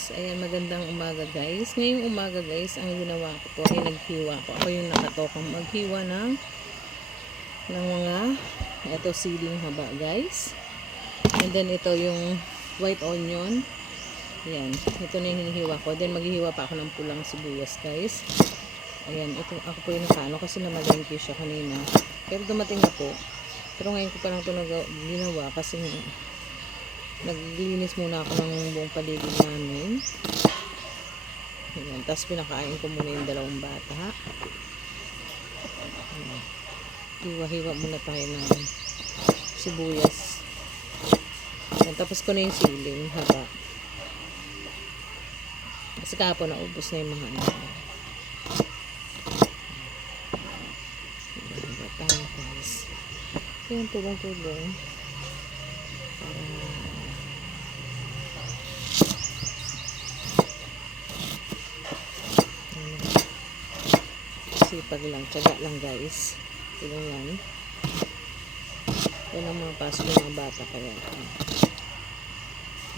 guys. Ayan, magandang umaga guys. Ngayong umaga guys, ang ginawa ko po ay naghiwa ko. Ako yung nakatokang maghiwa ng ng mga ito siling haba guys. And then ito yung white onion. Ayan, ito na yung hinihiwa ko. Then maghihiwa pa ako ng pulang sibuyas guys. Ayan, ito ako po yung nakano kasi namalengke siya kanina. Pero dumating na po. Pero ngayon ko pa lang ito ginawa kasi naglinis muna ako ng buong paligid namin. Ayan. Tapos pinakain ko muna yung dalawang bata. Ayan. Hiwa-hiwa muna tayo ng sibuyas. Ayan. Tapos ko na yung siling haba. Kasi kahapon naubos na yung mga ano. Ayan, hiwa tayo guys. Ayan, tulong-tulong. Sipag lang, tsaga lang guys. Tulong lang. Yan ang mga pasok ng mga bata kaya.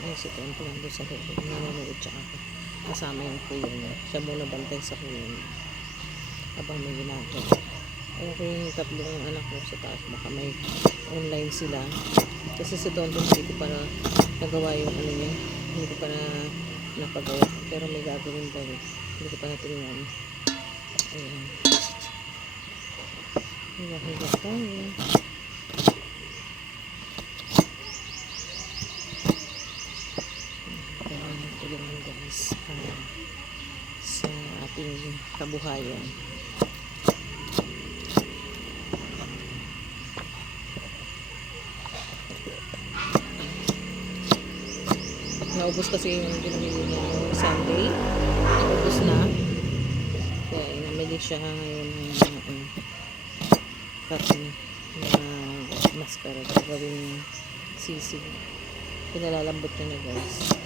Ay, si Tonto lang doon sa loob. Nanonood siya ako. Kasama yung kuya niya. Siya muna bantay sa kuya niya. Habang may ginagawa. Ayaw ko yung tatlong anak ko sa taas. Baka may online sila. Kasi si Tonto hindi ko pa na nagawa yung ano niya. Hindi ko pa na napagawa. Pero may gagawin daw. Hindi ko pa natingnan. Ayan. Higa-higa tayo. Kailangan tulungan guys para sa ating kabuhayan. Naubos kasi yung binili niya yung Sunday. Naubos na. Kaya namili siya ngayon ng cotton na mascara gagawin sisig. Pinalalambot niya na guys.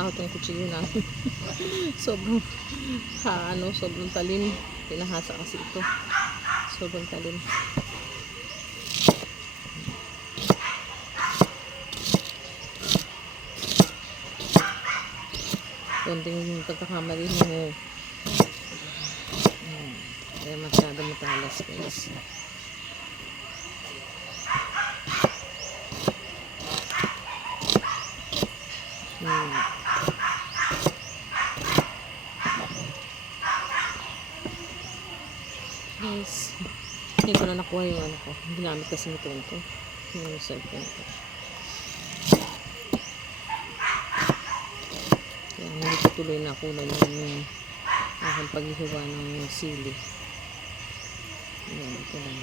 Nakatakot yung kutsilyo namin. sobrang, ha, ano, sobrang talim. Pinahasa kasi ito. Sobrang talim. Konting pagkakamali mo. Ayan. Masyado matalas guys. Hmm. Guys, hindi ko na nakuha yung ano ko. Ginamit kasi nito ito. Yung cellphone ko. Kaya hindi ko tuloy na kunan yung aking paghihiwa ng sili. Ayan, ito lang.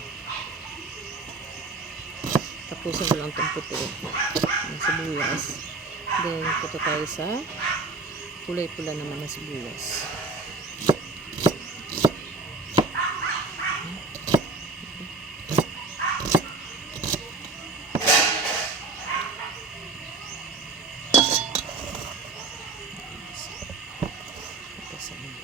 Tapusin ko lang itong puti. Ng sibuyas. Then, punta tayo sa kulay pula naman na sibuyas. Ito sa ano.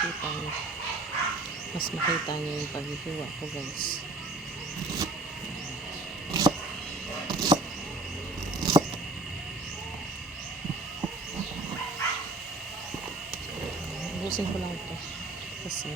Kita niyo. Mas niyo yung paghihiwa ko guys. Ubusin ko lang ito. Kasi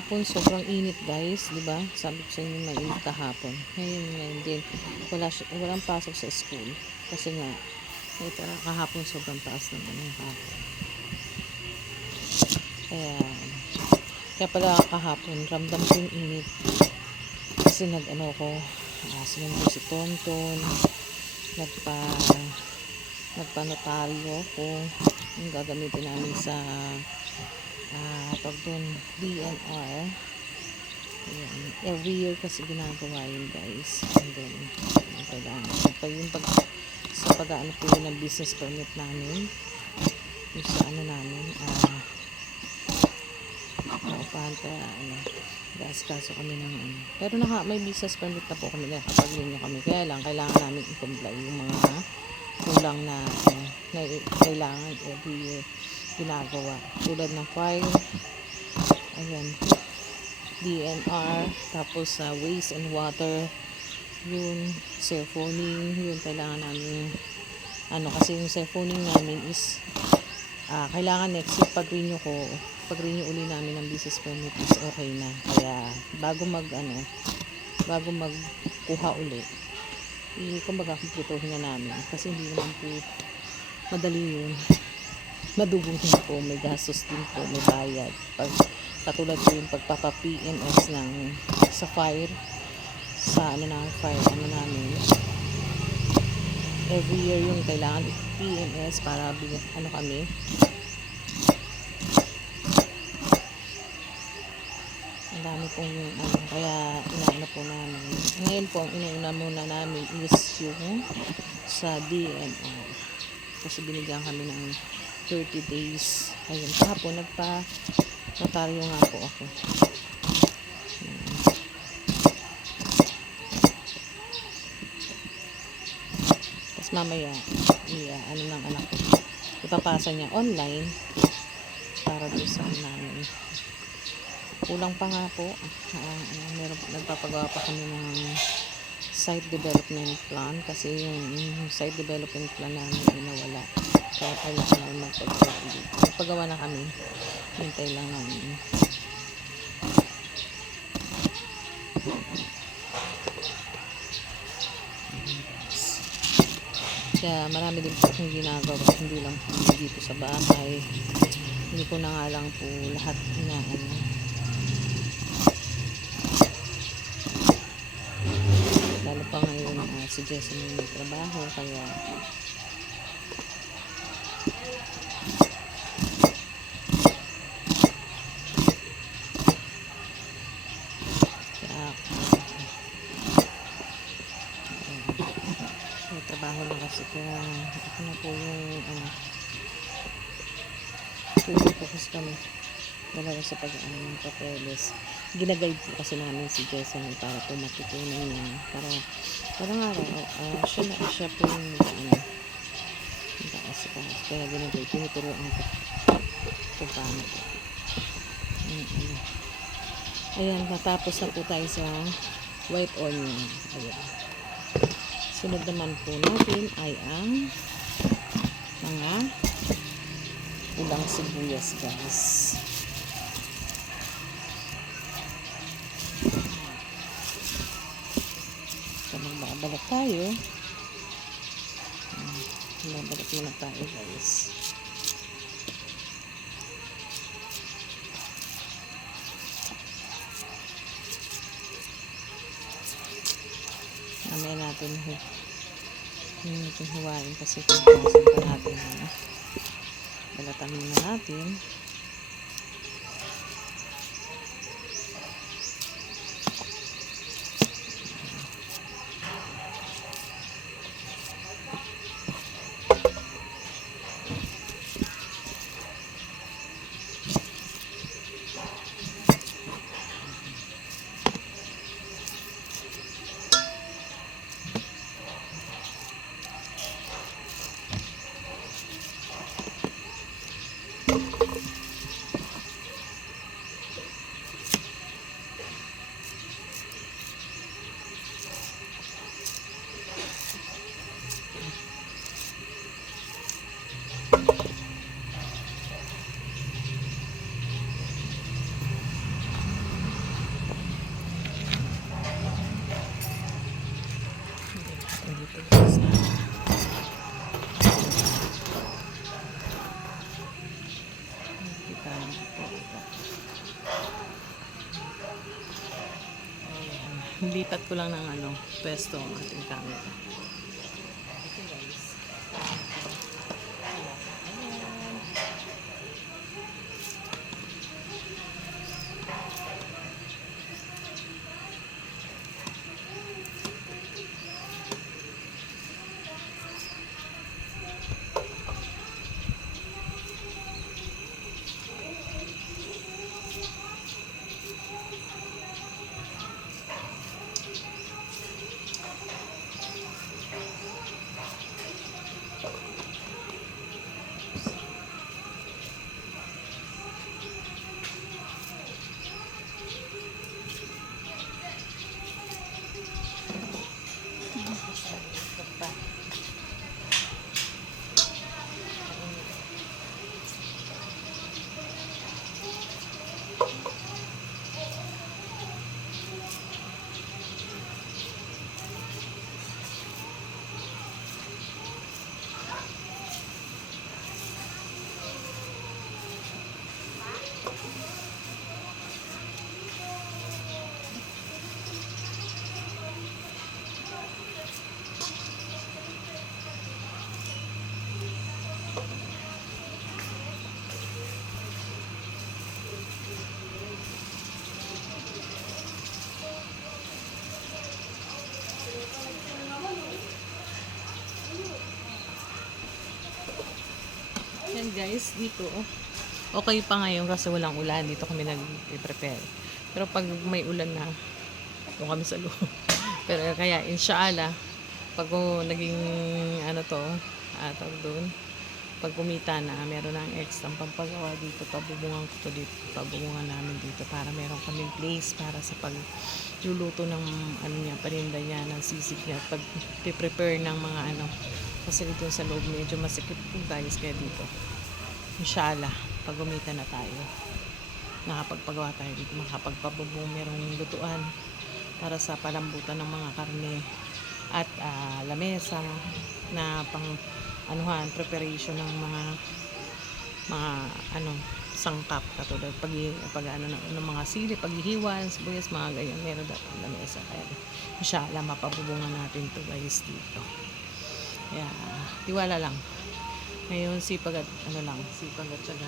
Kahapon, sobrang init guys, di ba? Sabi ko sa inyo, mainit kahapon. Ngayon, ngayon din, wala, walang pasok sa school. Kasi nga, ito, kahapon sobrang taas naman yung hapon. Kaya, kaya pala kahapon, ramdam ko yung init. Kasi nag-ano ko, uh, sinundo si Tonton, nagpa, nagpa-notaryo ko, yung gagamitin namin sa ah pag doon DNR Ayan. every year kasi ginagawa yun guys. And then kailangan. Pag yung pag sa pag ano po yun ng business permit namin yung sa ano namin ah naupahan pa ano kaso kami ng ano. Pero naka, may business permit na po kami nakapag yun kami. Kaya lang kailangan namin i-comply yung mga kulang na ano, na kailangan every year ginagawa. Tulad ng fire, ayan, DNR, tapos sa waste and water, yun, cellphoning, yun, kailangan namin, ano, kasi yung cellphoning namin is, ah, kailangan next year pag-renew ko, pag-renew uli namin ng business permit is okay na. Kaya, bago mag, ano, bago magkuha uli, i kumbaga kumpletuhin na namin kasi hindi naman po madali yun madugo din po may gastos din po may bayad. Pag katulad po yung pagpapa PNS ng sa fire sa ano na fire ano namin. Every year yung kailangan PNS para ano kami. Ang dami pong ano, kaya inaano po namin. Ngayon po ang inuuna muna namin is yung sa DNR kasi binigyan kami ng 30 days. Ayun kahapon nagpa notaryo nga po ako. Tapos mamaya iya, ano ng anak ko ipapasa niya online para doon sa namin kulang pa nga po uh, meron, nagpapagawa pa kami ng site development plan kasi yung, yung site development plan namin ay nawala kaya namin magpagawa ulit magpagawa na kami. Hintay lang namin. Kaya marami din po akong ginagawa. Hindi lang po dito sa bahay. Hindi ko na nga lang po lahat na ano. Lalo pa ngayon uh, si Jessa may trabaho kaya uh, may trabaho na kasi kaya ako na po yung ano tulong po kasi kami dalawa sa pag-ano ng papeles. Ginaguide po kasi namin si Jason para po matutunan niya. Para para nga uh, siya na siya po yung ano yung kasi kaya ginaguide tinuturuan ko kung paano po. Mm -mm. ayan natapos na po tayo sa white onion. Ayan. Sunod naman po natin ay ang mga ulang sibuyas guys So, magbabalik tayo. Hmm, Magbabalik muna tayo, guys. Mamaya natin natin huwain kasi kung pa natin ano. Balatan natin. Lipat ko lang ng ano, pwesto ang ating camera. Guys, dito. Okay pa ngayon kasi walang ulan. Dito kami nag-prepare. Pero pag may ulan na, doon kami sa loob. Pero kaya, inshallah, pag naging, ano to, ah, tawag doon, pag kumita na, meron ng extra pampagawa dito, pabubungan ko to dito, pabubungan namin dito para meron kaming place para sa pagluluto ng ano niya, paninda niya, ng sisig niya, pag prepare ng mga ano, kasi dito sa loob medyo masikip po guys, kaya dito. Inshallah, pag kumita na tayo, nakapagpagawa tayo dito, makapagpabubong merong lutuan para sa palambutan ng mga karne at ah, lamesa na pang anuhan preparation ng mga mga ano sangkap katulad pag pag ano ng, ng mga sili paghihiwan sibuyas mga ganyan meron dapat ang lamesa. Kaya inshallah mapabubungan natin to guys dito. Kaya tiwala lang ngayon sipag at ano lang. Sipag at syaga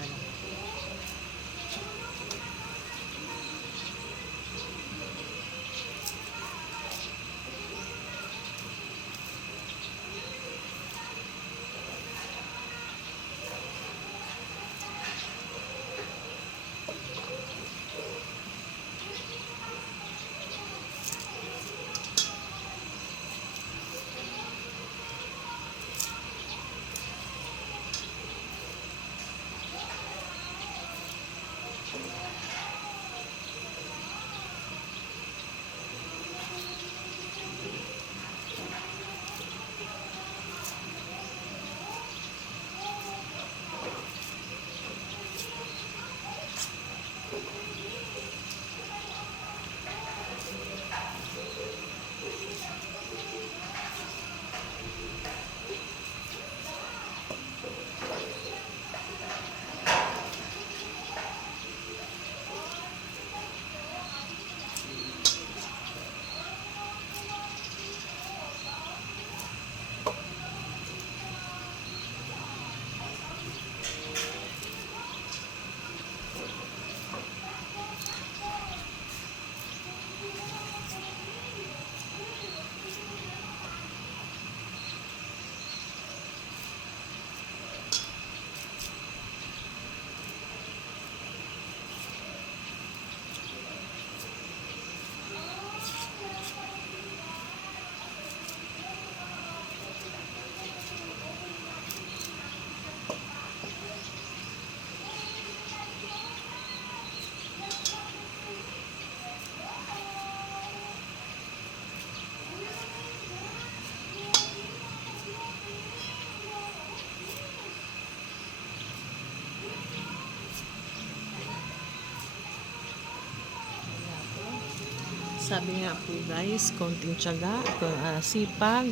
Sabi nga po guys, konting tiyaga, uh, sipag,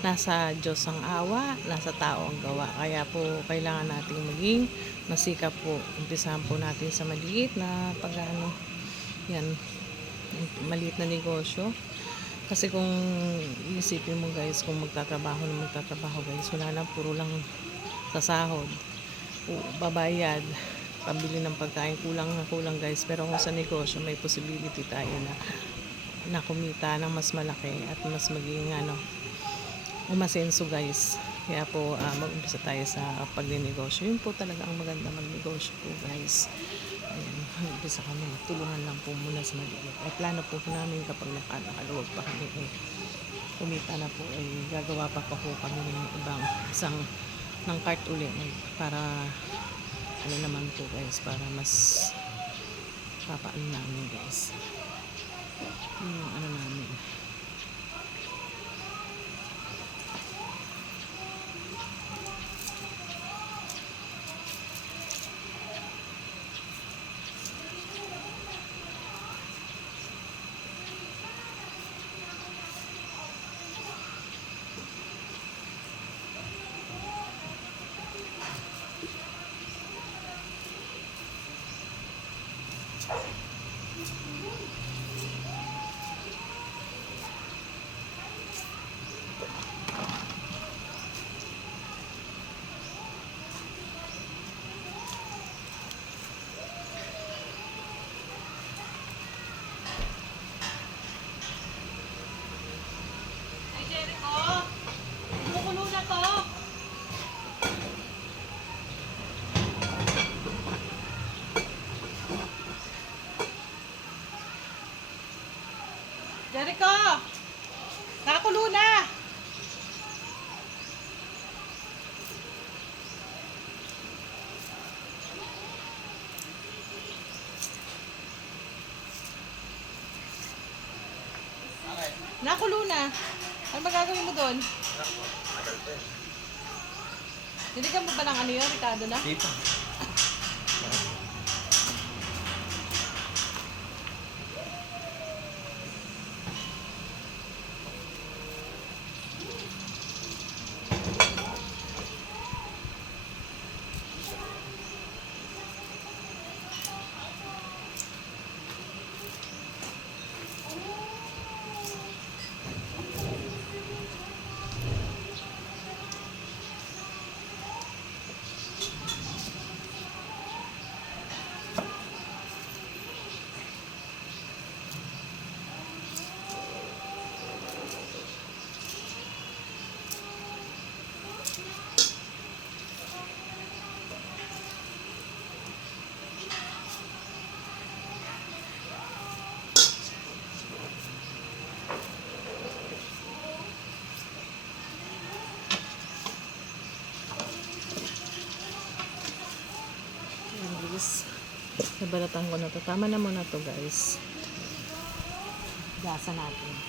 nasa Diyos ang awa, nasa tao ang gawa. Kaya po kailangan nating maging masikap po. Umpisahan po natin sa maliit na pag ano, yan, maliit na negosyo. Kasi kung isipin mo guys, kung magtatrabaho na magtatrabaho guys, wala na, puro lang sa sahod. O, babayad, pambili ng pagkain, kulang na kulang guys. Pero kung sa negosyo, may possibility tayo na na kumita ng mas malaki at mas maging ano, umasenso guys. Kaya po uh, mag-umpisa tayo sa pagnenegosyo. Yun po talaga ang maganda magnegosyo po guys. Ayan, umpisa kami. Tulungan lang po muna sa maliit. Ay plano po namin kapag naka, nakaluwag pa kami eh, kumita na po eh, gagawa pa pa po kami ng ibang isang ng cart uli eh, para ano naman po guys para mas papaano namin guys yung ano namin Ay, Jericho! Kumukulo na to! Jericho! Nakakulo na! Nakulo na. Ano magagawin mo doon? Diligan mo ba ng ano yun, Ricardo na? Di pa. Nabalatan ko na to. Tama na muna to guys. Gasa natin.